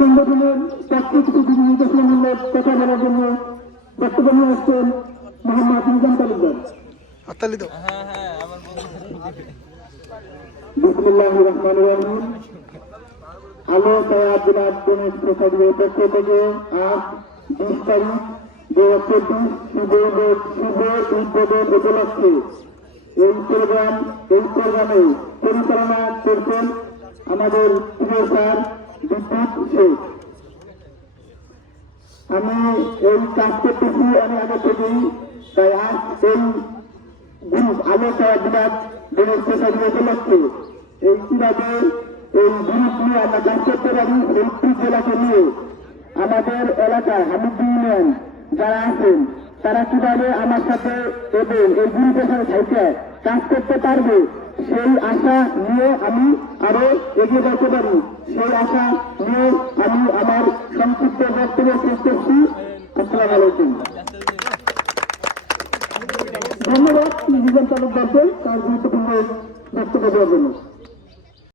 সংগঠনের পক্ষে দিদি নির্দেশনামূলক কথা বলার জন্য বক্তব্য নিয়ে আসছেন মোহাম্মদ নিজাম তালুকদার। হাততালি দাও। বিসমুল্লাহ রহমান রহিম। আলো সায়া বিলাদ গণেশ সোসাইটির পক্ষ থেকে আজ বিশ তারিখ দু হাজার চব্বিশ শুভ শুভ উদ্বোধন উপলক্ষে এই প্রোগ্রাম এই প্রোগ্রামে পরিচালনা করছেন আমাদের প্রিয় স্যার আমি এই কাজ করতেছি আমি আগে থেকেই তাই আজ এই গ্রুপ আলো ছায়া বিরাট গণেশ সোসাইটি উপলক্ষে এই কীভাবে এই গ্রুপ নিয়ে আমরা কাজ করতে পারি, এই জেলাকে নিয়ে আমাদের এলাকায় হামিদ ইউনিয়ন যারা আছেন, তারা কীভাবে আমার সাথে এবং এই গ্রুপের সাথে থাইকে কাজ করতে পারবে। সেই আশা নিয়ে আমি আরও এগিয়ে যেতে পারি। সেই আশা নিয়ে আমি আমার সংক্ষিপ্ত বক্তব্য শেষ করছি। আসসালাম আলাইকুম। ধন্যবাদ তালুকদারকে তার গুরুত্বপূর্ণ বক্তব্য দেওয়ার জন্য।